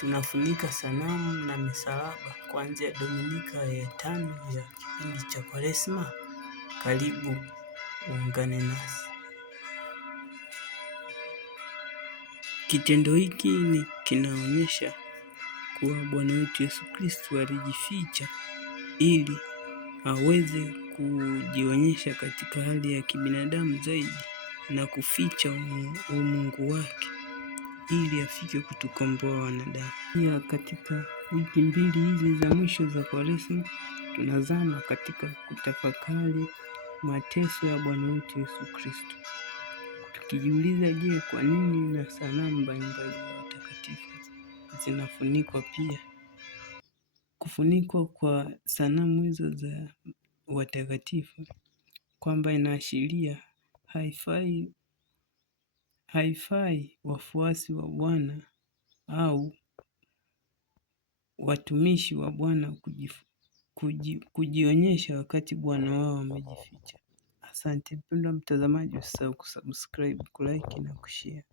tunafunika sanamu na misalaba kuanzia Dominika ya 5 ya kipindi cha Kwaresma. Karibu uungane nasi. Kitendo hiki kinaonyesha kuwa Bwana wetu Yesu Kristo alijificha ili aweze kujionyesha katika hali ya kibinadamu zaidi na kuficha umungu wake ili afike kutukomboa wanadamu. Pia katika wiki mbili hizi za mwisho za Kwaresma tunazama katika kutafakari mateso ya Bwana wetu Yesu Kristo, tukijiuliza, je, kwa nini na sanamu mbalimbali za watakatifu zinafunikwa pia? Kufunikwa kwa sanamu hizo za watakatifu kwamba inaashiria haifai wafuasi wa Bwana au watumishi wa Bwana kujionyesha wakati Bwana wao amejificha. Asante mpendwa mtazamaji, usisahau kusubscribe, kulike na kushare.